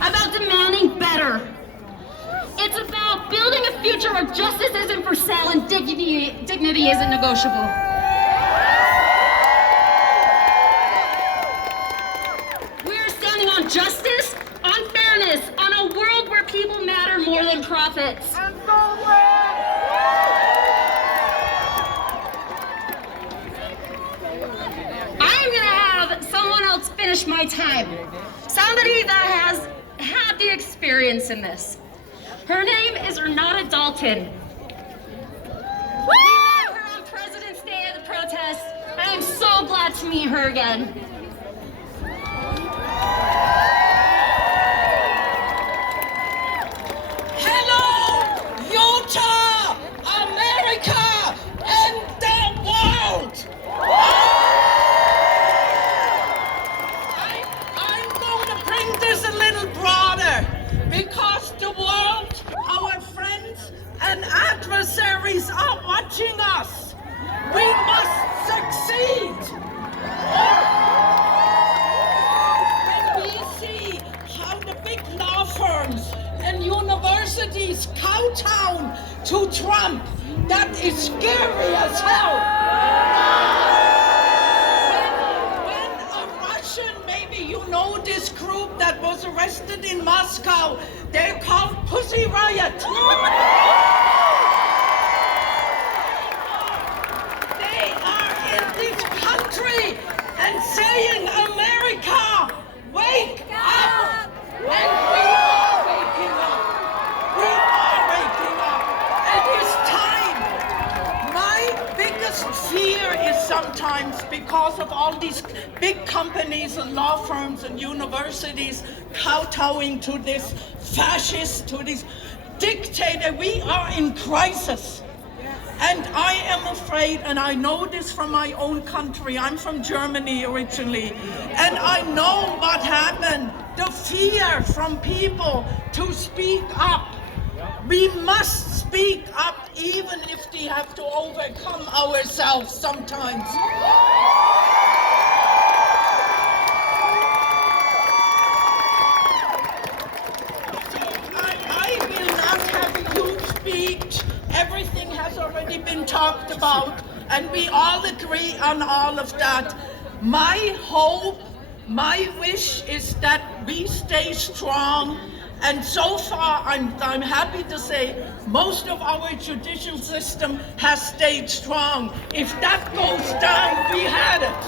about demanding better. It's about building a future where justice isn't for sale and dignity isn't negotiable. We're standing on justice, on fairness, on a world where people matter more than profits. I'm gonna have someone else finish my time. Somebody that has had the experience in this. Her name is Renata Dalton. We met her on President's Day at the protest, and I'm so glad to meet her again. Hello, Utah, America, and the world! I'm going to bring this a little broader, because the world, our friends and adversaries are watching us. We must succeed. When we see how the big law firms and universities kowtow to Trump, that is scary as hell. When a Russian, maybe you know this group that was arrested in Moscow, they're called Pussy Riot. They are in this country and saying, America, wake up! And we are waking up. We are waking up. And it's time. My biggest fear is sometimes because of all these big companies and law firms and universities kowtowing to this fascist, to this dictator. We are in crisis. And I am afraid, and I know this from my own country, I'm from Germany originally, and I know what happened, the fear from people to speak up. We must speak up even if we have to overcome ourselves sometimes. I will not have a huge speech. Everything has already been talked about, and we all agree on all of that. My hope, my wish is that we stay strong, and so far I'm happy to say most of our judicial system has stayed strong. If that goes down, we had it.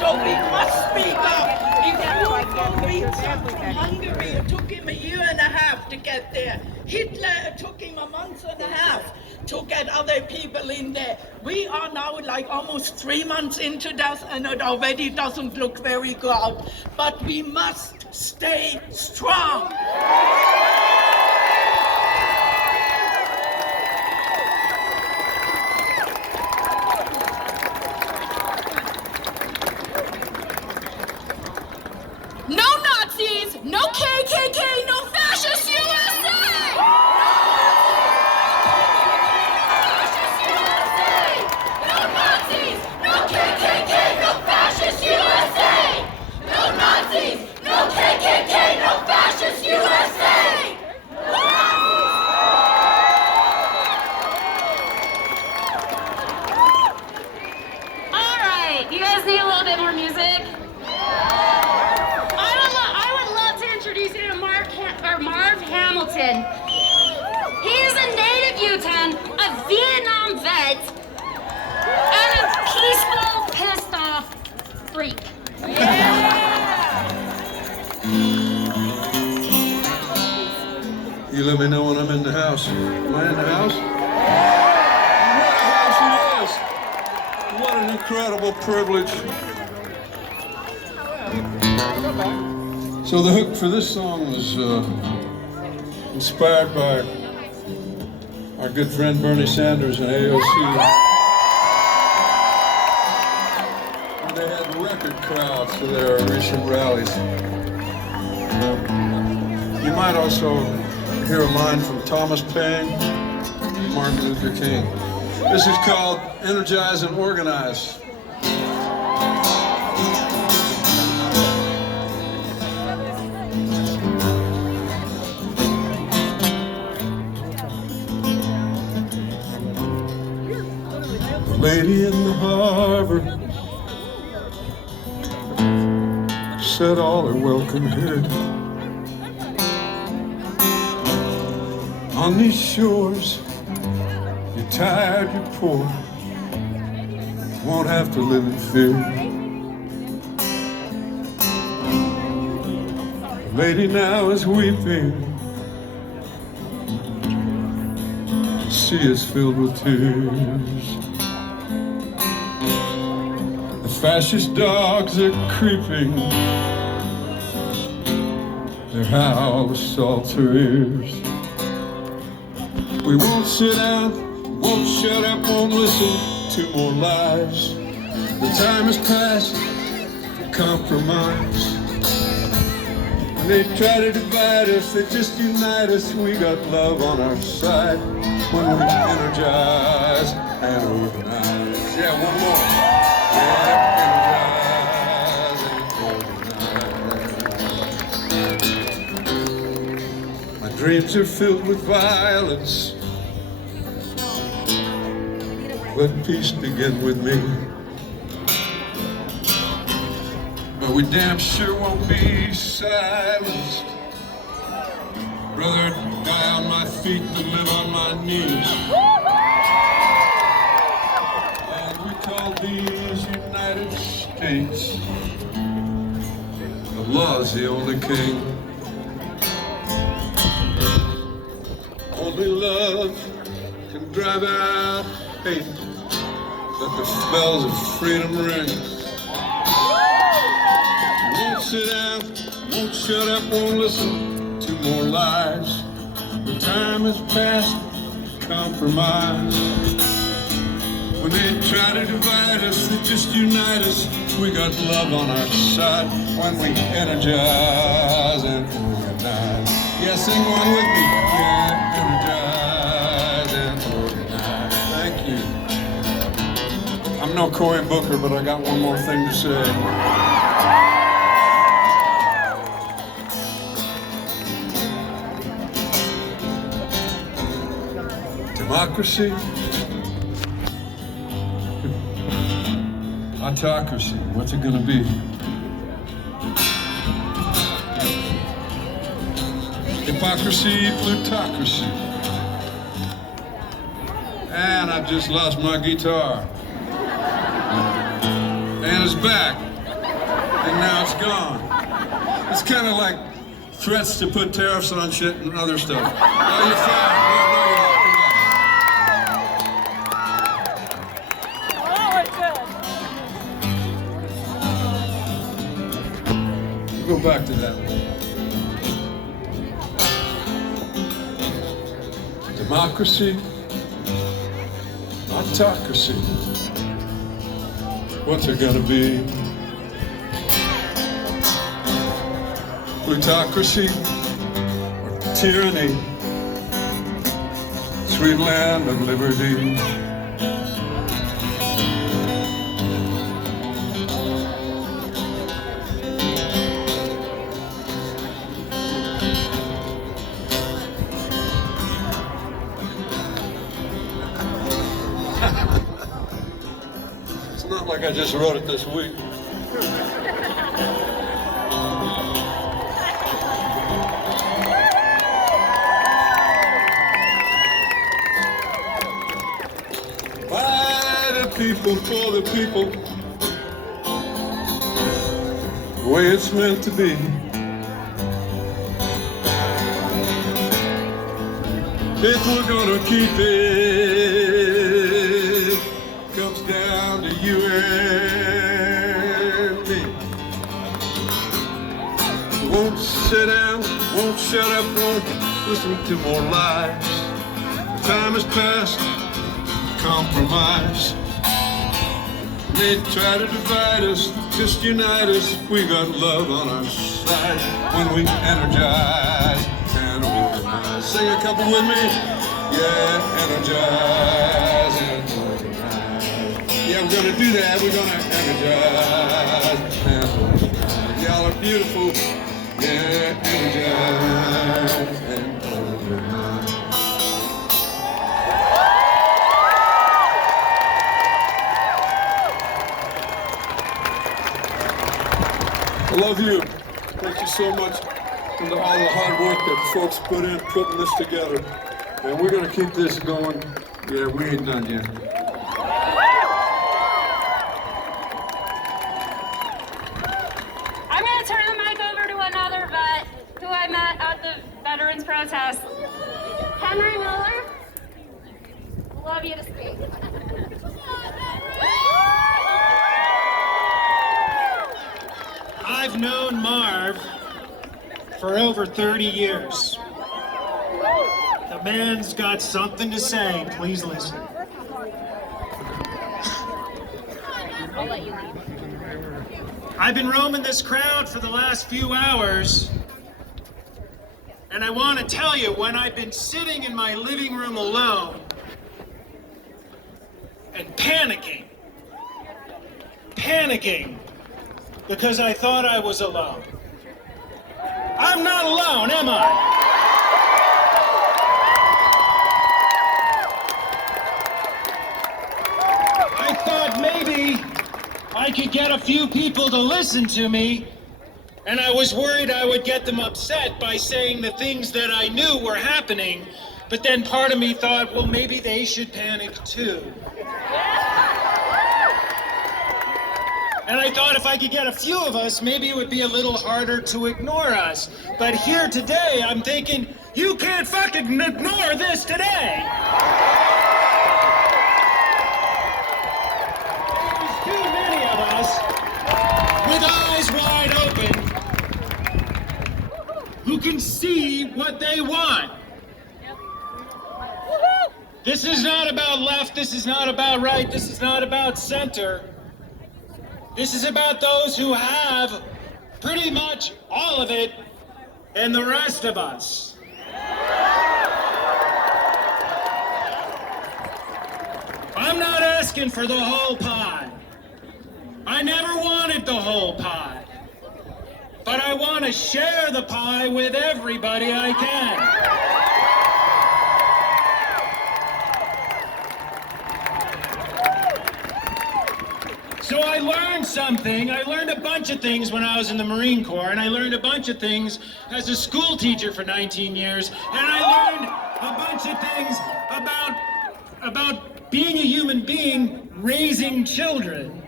So we must speak up. If you go read some from Hungary, it took him a year and a half to get there. Hitler, it took him a month and a half to get other people in there. We are now like almost 3 months into that, and it already doesn't look very good. But we must stay strong. No Nazis, no KKK, no fascist USA! No Nazis, no KKK, no fascist USA! No Nazis, no KKK, no fascist USA! All right, you guys need a little bit more music? I would love to introduce you to Marv Hamilton. He's a native Utahn, a Vietnam vet, and a peaceful, pissed off freak. You let me know when I'm in the house. Am I in the house? What a house it is! What an incredible privilege. So the hook for this song was inspired by our good friend Bernie Sanders and AOC. And they had record crowds for their recent rallies. You might also hear a line from Thomas Paine, Martin Luther King. This is called Energize and Organize. lady in the harbor said all are welcome here. On these shores, you're tired, you're poor, won't have to live in fear. The lady now is weeping, the sea is filled with tears. The fascist dogs are creeping, their howl assaults her ears. We won't sit down, won't shut up, won't listen to more lies. The time has passed for compromise. When they try to divide us, they just unite us. We got love on our side when we energize and organize. Yeah, one more. Yeah, energize and organize. My dreams are filled with violence. Let peace begin with me. But we damn sure won't be silenced. Brother, I'd die on my feet than live on my knees. And we call these United States. The law's the only king. Only love can drive out hate. Let the bells of freedom ring. Won't sit down, won't shut up, won't listen to more lies. The time has passed, compromise. When they try to divide us, they just unite us. We got love on our side when we energize and organize. Yeah, sing one with me. Yeah, energize and organize. Thank you. I'm no Cory Booker, but I got one more thing to say. Democracy, autocracy, what's it gonna be? Hypocrisy, plutocracy. And I've just lost my guitar. And it's back. And now it's gone. It's kind of like threats to put tariffs on shit and other stuff. Oh, you're fine. No, you're not. Go back to that one. Democracy, autocracy. What's it gonna be? Plutocracy or tyranny? Sweet land of liberty. It's not like I just wrote it this week. By the people, for the people, the way it's meant to be. If we're gonna keep it, comes down to you and me. Won't sit down, won't shut up, won't listen to more lies. The time has passed, compromise. They try to divide us, just unite us. We got love on our side when we energize and organize. Sing a couple with me. Yeah, energize and organize. Yeah, we're gonna do that. We're gonna energize and organize. Y'all are beautiful. Yeah, energize and organize. so much into all the hard work that folks put in putting this together. And we're going to keep this going. Yeah, we ain't done yet. I'm going to turn the mic over to another vet who I met at the Veterans Protest. Henry Miller, love you to speak. I've known Marv for over 30 years. The man's got something to say. Please listen. I've been roaming this crowd for the last few hours, and I want to tell you, when I've been sitting in my living room alone and panicking, because I thought I was alone. I'm not alone, am I? I thought maybe I could get a few people to listen to me, and I was worried I would get them upset by saying the things that I knew were happening, but then part of me thought, well, maybe they should panic too. And I thought if I could get a few of us, maybe it would be a little harder to ignore us. But here today, I'm thinking, you can't fucking ignore this today. There's too many of us with eyes wide open who can see what they want. This is not about left, this is not about right, this is not about center. This is about those who have pretty much all of it and the rest of us. I'm not asking for the whole pie. I never wanted the whole pie. But I want to share the pie with everybody I can. So I learned something. I learned a bunch of things when I was in the Marine Corps, and I learned a bunch of things as a school teacher for 19 years, and I learned a bunch of things about being a human being, raising children.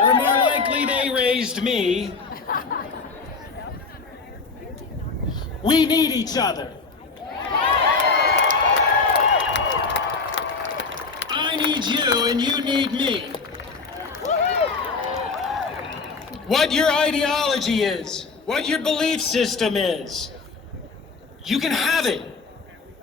Or more likely, they raised me. We need each other. I need you, and you need me. What your ideology is, what your belief system is, you can have it.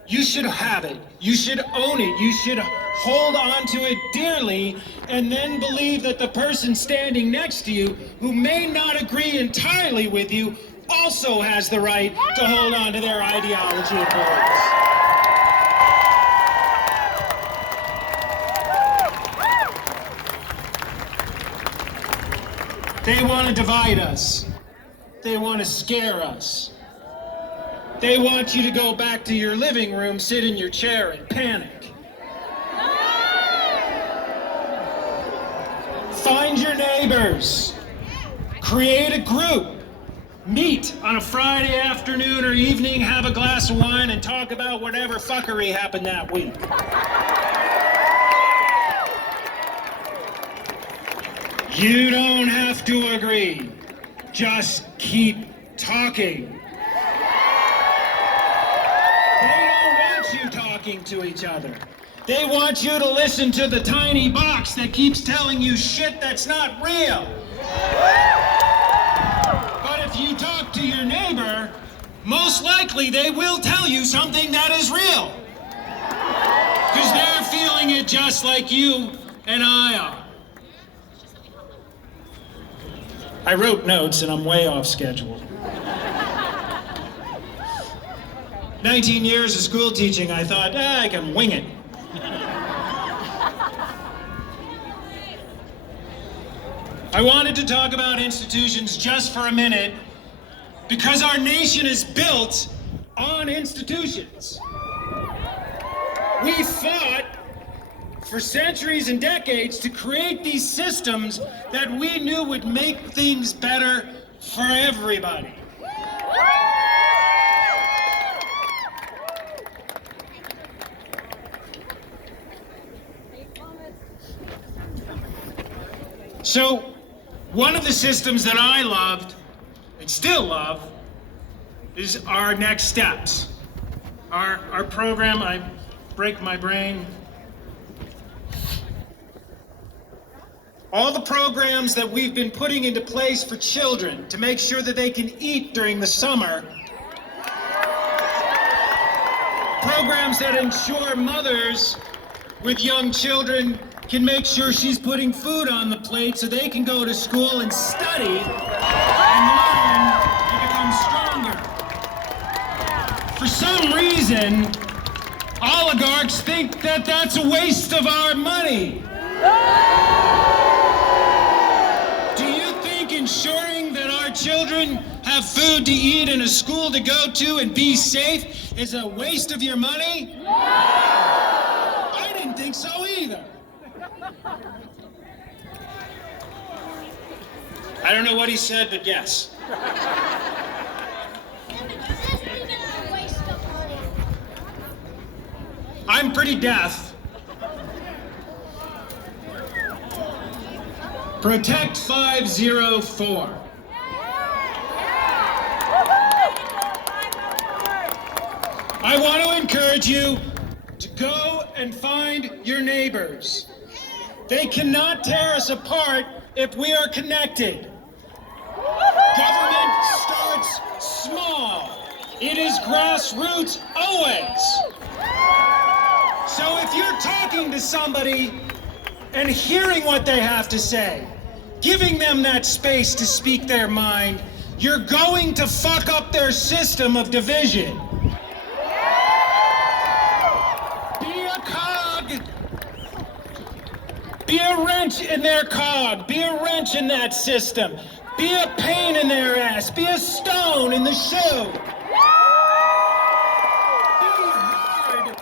You should have it. You should own it. You should hold on to it dearly, and then believe that the person standing next to you, who may not agree entirely with you, also has the right to hold on to their ideology and beliefs. They want to divide us. They want to scare us. They want you to go back to your living room, sit in your chair, and panic. Find your neighbors. Create a group. Meet on a Friday afternoon or evening, have a glass of wine, and talk about whatever fuckery happened that week. You don't have to agree. Just keep talking. They don't want you talking to each other. They want you to listen to the tiny box that keeps telling you shit that's not real. But if you talk to your neighbor, most likely they will tell you something that is real. Because they're feeling it just like you and I are. I wrote notes and I'm way off schedule. 19 years of school teaching, I thought, I can wing it. I wanted to talk about institutions just for a minute because our nation is built on institutions. We fought for centuries and decades to create these systems that we knew would make things better for everybody. So, one of the systems that I loved, and still love, is our Next Steps. Our program, I break my brain. All the programs that we've been putting into place for children to make sure that they can eat during the summer. Programs that ensure mothers with young children can make sure she's putting food on the plate so they can go to school and study and learn to become stronger. For some reason, oligarchs think that that's a waste of our money. Do you think ensuring that our children have food to eat and a school to go to and be safe is a waste of your money? No! I didn't think so either. I don't know what he said, but yes. I'm pretty deaf. Protect 504. I want to encourage you to go and find your neighbors. They cannot tear us apart if we are connected. Government starts small. It is grassroots always. So if you're talking to somebody and hearing what they have to say, giving them that space to speak their mind, you're going to fuck up their system of division. Be a cog. Be a wrench in their cog. Be a wrench in that system. Be a pain in their ass. Be a stone in the shoe. Be hard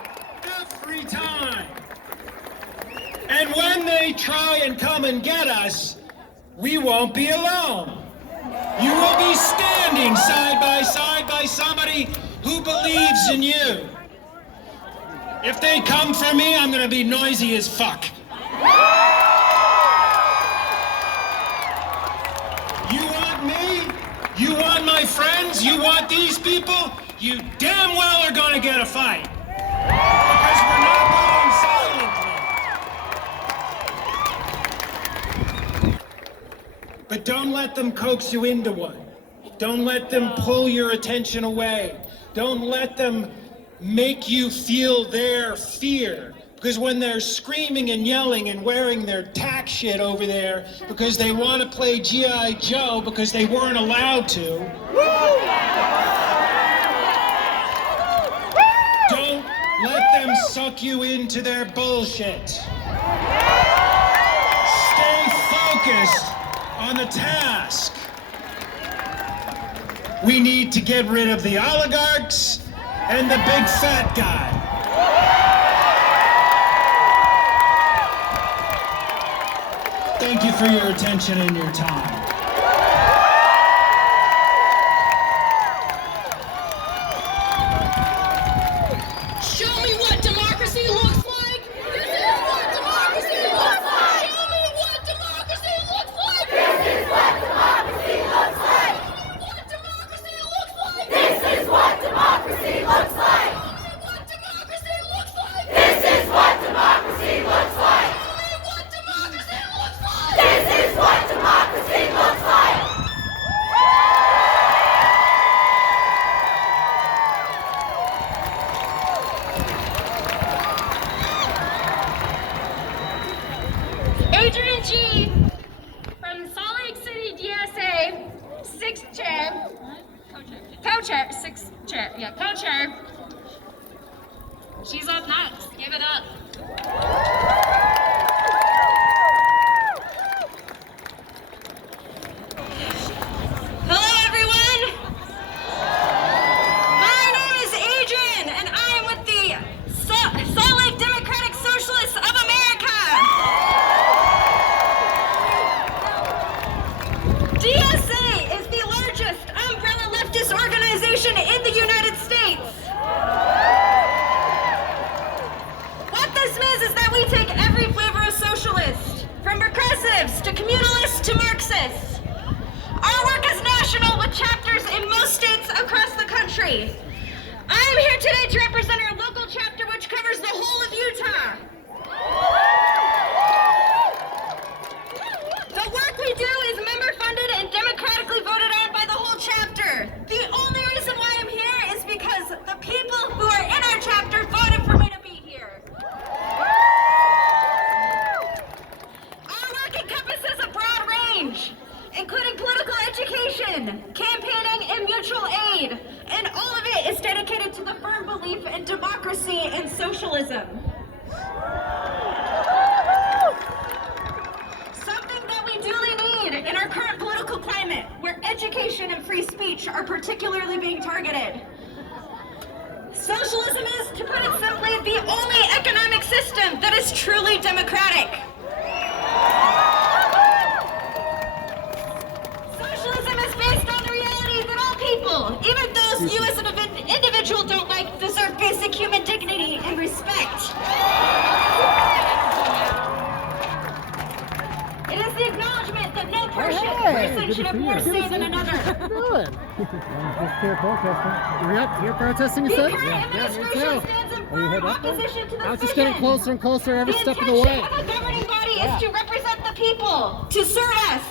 every time. And when they try and come and get us, we won't be alone. You will be standing side by somebody who believes in you. If they come for me, I'm gonna be noisy as fuck. You want me? You want my friends? You want these people? You damn well are gonna get a fight. Because we're not going silently. But don't let them coax you into one. Don't let them pull your attention away. Don't let them make you feel their fear. Because when they're screaming and yelling and wearing their tack shit over there because they want to play G.I. Joe because they weren't allowed to, don't let them suck you into their bullshit. Stay focused on the task. We need to get rid of the oligarchs and the big fat guy. Thank you for your attention and your time. Show me what democracy looks like. This is what democracy looks like. Show me what democracy looks like. This is what democracy looks like. Show me what democracy looks like. This is what democracy looks like. Show me what democracy looks like. This is what democracy looks like. Show me what democracy looks like. This is what democracy looks like. Adrian G. from Salt Lake City DSA, 6th chair. Co-chair, 6th chair, yeah, co-chair. She's up next. Give it up. Hello, everyone. My name is Adrian, and I'm with the Salt Lake Democratic Socialists of America. DSA is the largest umbrella leftist organization in the United States. What this means is that we take every flavor of socialist, from progressives to communalists most states across the country. I am here today to represent our local chapter, which covers the whole of Utah. The work we do is member-funded and democratically voted on by the whole chapter. The only reason why I'm here is because the people who are in our chapter voted for me to be here. Our work encompasses a broad range, including political education, campaigning, and mutual aid. And all of it is dedicated to the firm belief in democracy and socialism. Something that we duly need in our current political climate, where education and free speech are particularly being targeted. Socialism is, to put it simply, the only economic system that is truly democratic. Socialism is based on the reality that all people, even those you as an individual don't like, deserve basic human dignity and respect. It is the acknowledgement that no person should have more say than another. Just here protesting. You're protesting, you The said? current administration stands in firm opposition to I was this just getting vision. closer and closer every The step of the way. intention of the governing body is to represent the people, to serve us.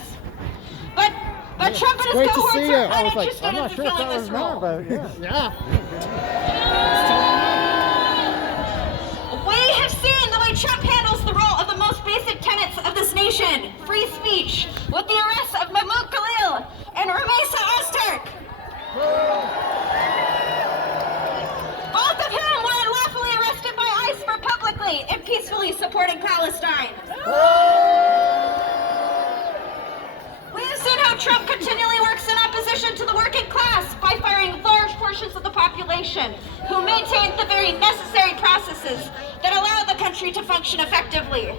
But Trump and his Great to cohorts see you. are I was like, uninterested I'm in not sure if that fulfilling was this not, role. but yeah. We have seen the way Trump handles the role of the most basic tenets of this nation, free speech, with the arrests of Mahmoud Khalil and Rameisa Ozturk. Both of whom were unlawfully arrested by ICE for publicly and peacefully supporting Palestine. We have seen how Trump continually works in opposition to the working class by firing large portions of the population who maintain the very necessary processes that allow the country to function effectively.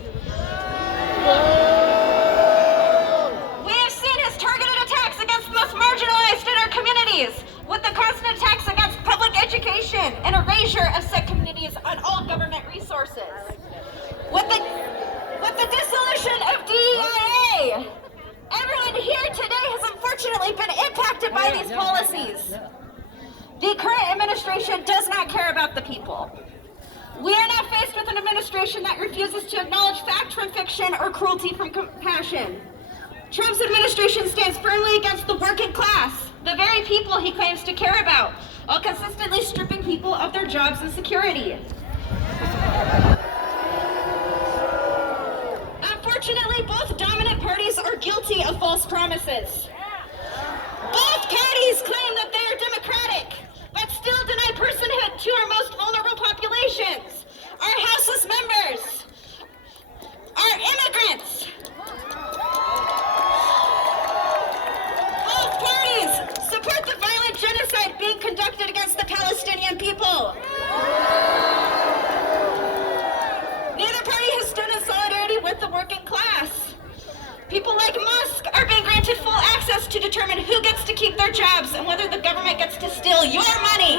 We have seen his targeted attacks against the most marginalized in our communities, with the constant attacks against public education and erasure of said communities on all government resources. With the dissolution of DEIA, everyone here today has unfortunately been impacted by these policies. The current administration does not care about the people. We are now faced with an administration that refuses to acknowledge fact from fiction or cruelty from compassion. Trump's administration stands firmly against the working class, the very people he claims to care about, while consistently stripping people of their jobs and security. Unfortunately, both dominant parties are guilty of false promises. Both parties claim that they are democratic, but still deny personhood to our most vulnerable populations, our houseless members, our immigrants. Both parties support the violent genocide being conducted against the Palestinian people. Neither party has stood in solidarity with the working class. People like Musk are being granted full access to determine who gets to keep their jobs and whether the government gets to steal your money.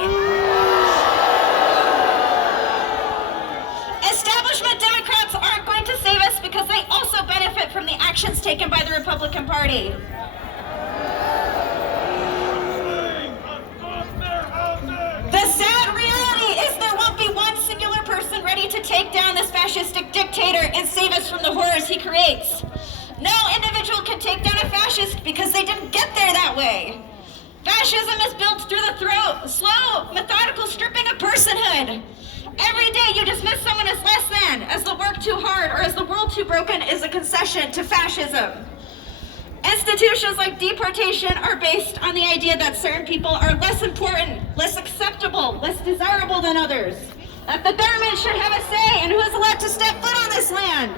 Establishment Democrats aren't going to save us because they also benefit from the actions taken by the Republican Party. The sad reality is there won't be one singular person ready to take down this fascistic dictator and save us from the horrors he creates. No individual can take down a fascist because they didn't get there that way. Fascism is built through the slow, methodical stripping of personhood. Every day you dismiss someone as less than, as the work too hard, or as the world too broken is a concession to fascism. Institutions like deportation are based on the idea that certain people are less important, less acceptable, less desirable than others. That the government should have a say in who is allowed to step foot on this land.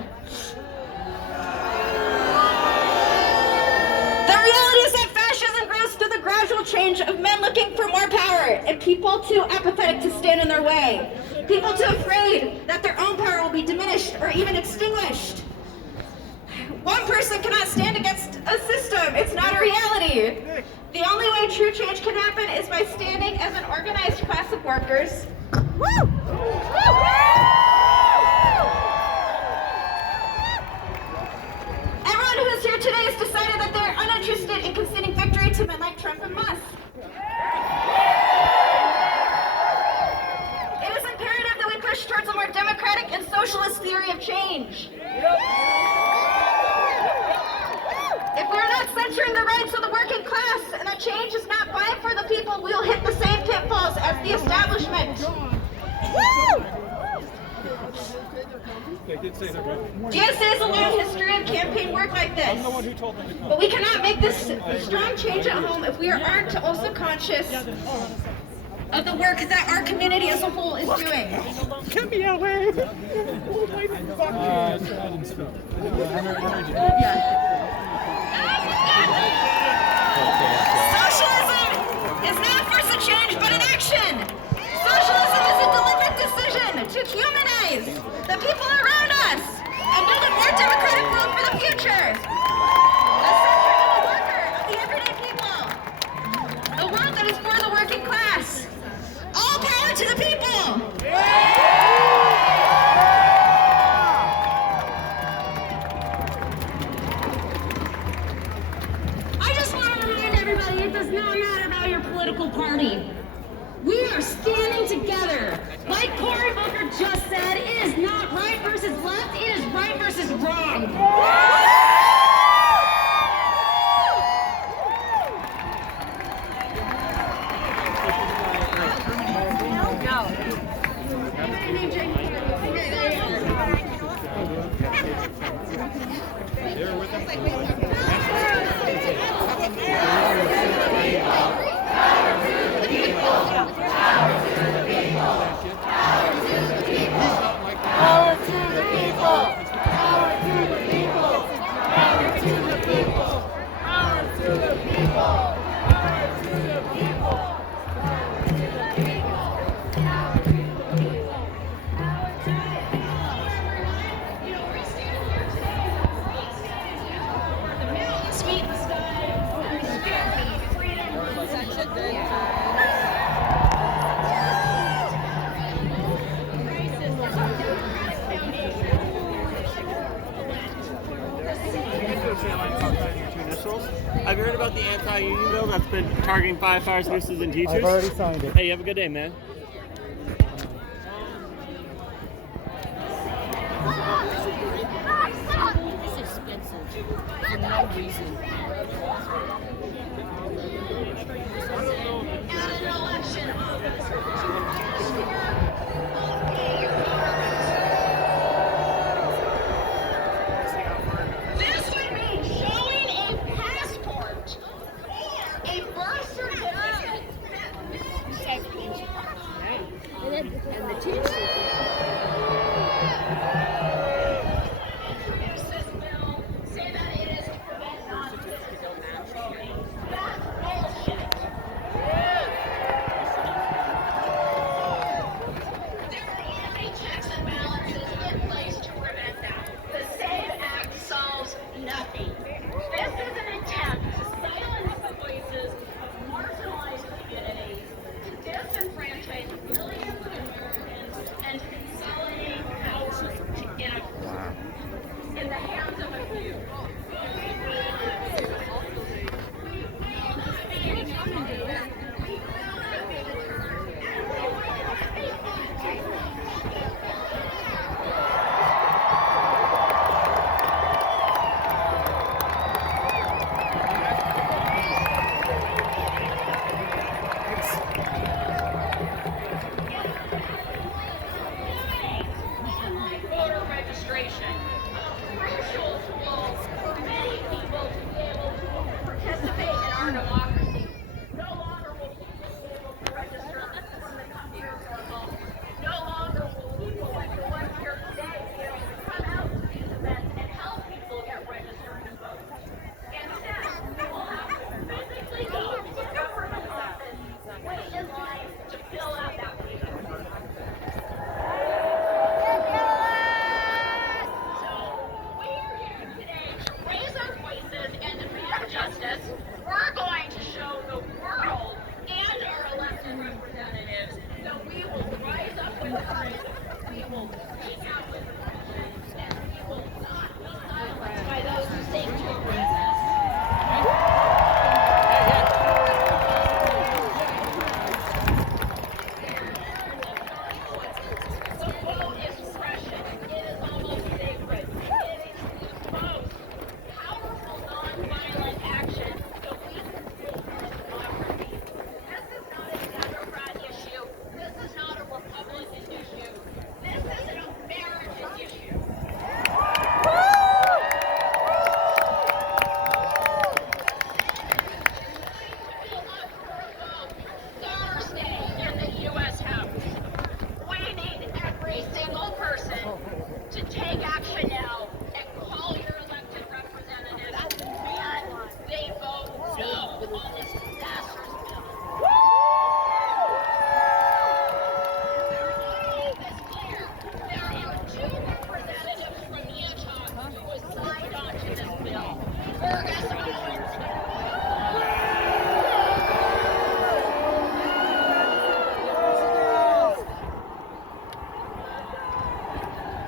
The reality is that fascism grows through the gradual change of men looking for more power and people too apathetic to stand in their way. People too afraid that their own power will be diminished or even extinguished. One person cannot stand against a system. It's not a reality. The only way true change can happen is by standing as an organized class of workers. Everyone who is here today has decided that they're uninterested in conceding victory to men like Trump and Musk. socialist theory of change. If we're not censoring the rights of the working class and that change is not by for the people, we'll hit the same pitfalls as the establishment. Woo! DSA has a long history of campaign work like this. But we cannot make this strong change at home if we aren't also conscious of the work that our community as a whole is doing. Get me away! Socialism is not force of change, but an action. Socialism is a deliberate decision to humanize the people around us and build a more democratic world for the future. A centered on the worker, of the everyday people. A world that is for the working class. All power to the people. I just want to remind everybody, it does not matter about your political party. We are standing together. Like Cory Booker just said, it is not right versus left, it is right versus wrong. Have you heard about the anti-union bill that's been targeting firefighters, nurses, and teachers? I've already signed it. Hey, you have a good day, man. It's expensive for no reason. This would mean showing a passport or a birth certificate. And the teachers. This bill say that it is to prevent non-physical matchmaking. That's bullshit. There are already checks and balances in place to prevent that. The SAVE Act solves nothing. This is an attempt to silence the voices of marginalized communities, to disenfranchise millions of Americans, and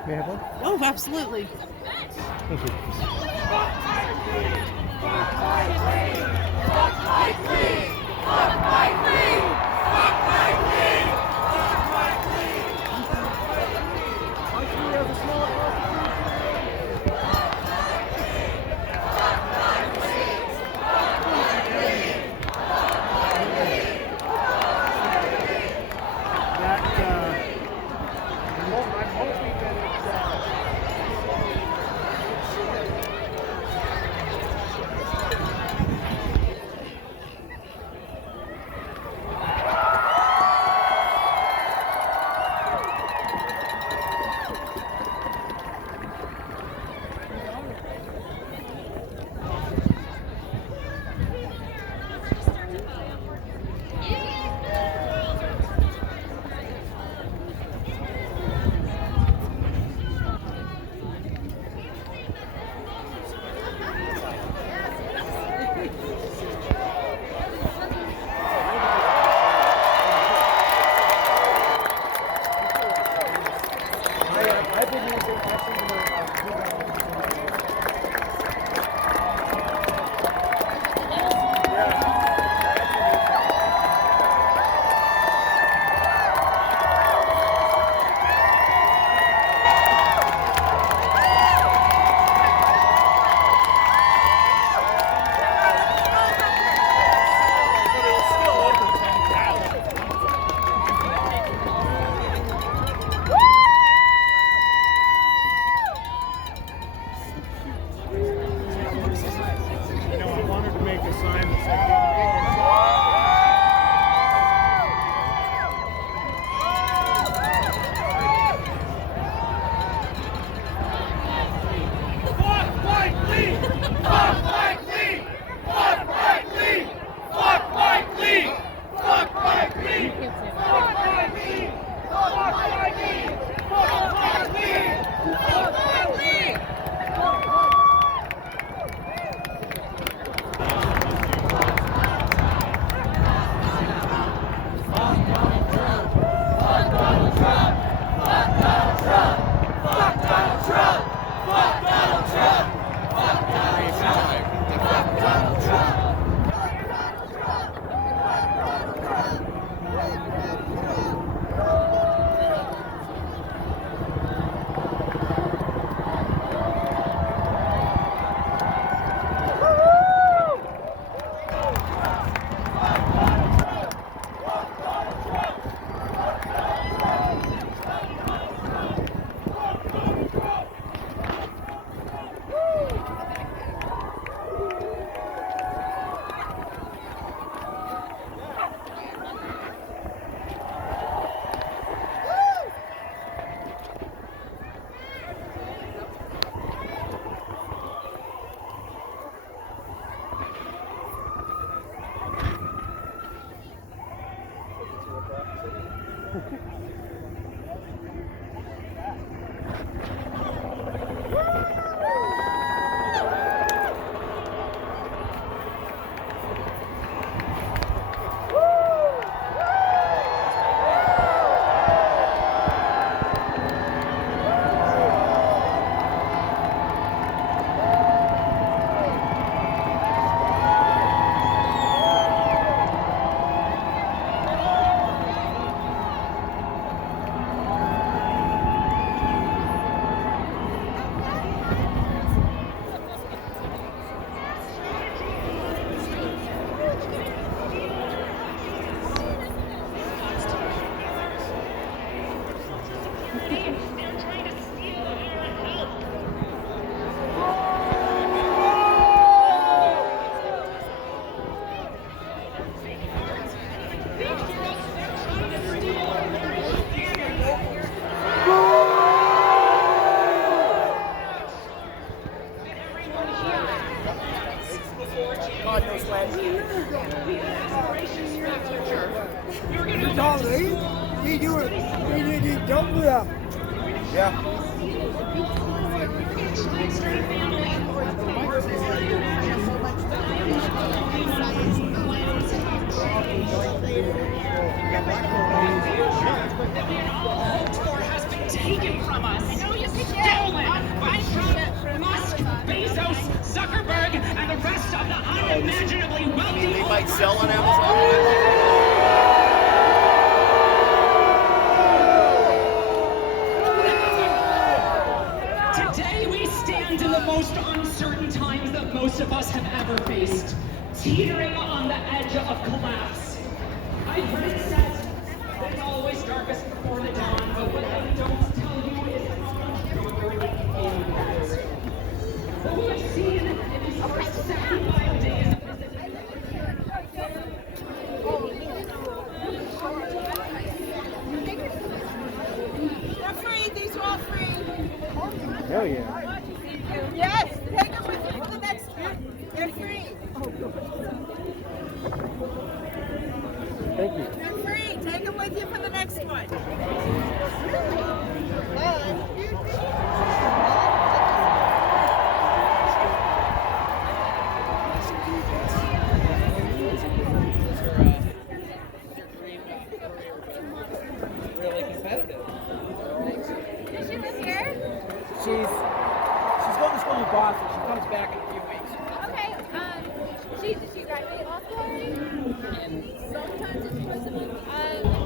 May I have one? Oh, absolutely. Thank you. All power has been taken from us. I know you sell on Amazon? Today we stand in the most uncertain times that most of us have ever faced, teetering on the edge of collapse. I've heard it said that it's always darkest before the dawn, but what they don't tell you is how much darker it can get. What we have seen in these first 75 days of this They're free. These are all free. Hell yeah. Yes, take them with you for the next one. They're free. Thank you. They're free. Take them with you for the next one. Really competitive. Does she live here? She's going to school in Boston. She comes back in a few weeks. Okay. Did she graduate law school already?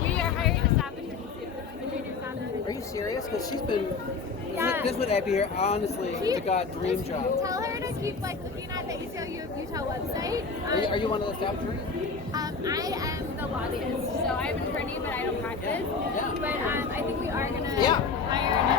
We are hiring a staff attorney soon. A junior staff attorney. Are you serious? Because she's been. Yeah. This would be her, honestly, to God dream job. Tell her to keep looking at the ACLU of Utah website. Are you one of the staff attorneys? I am the lobbyist, so I'm an attorney, but I don't practice. Yeah. But I think we are gonna Yeah. hire an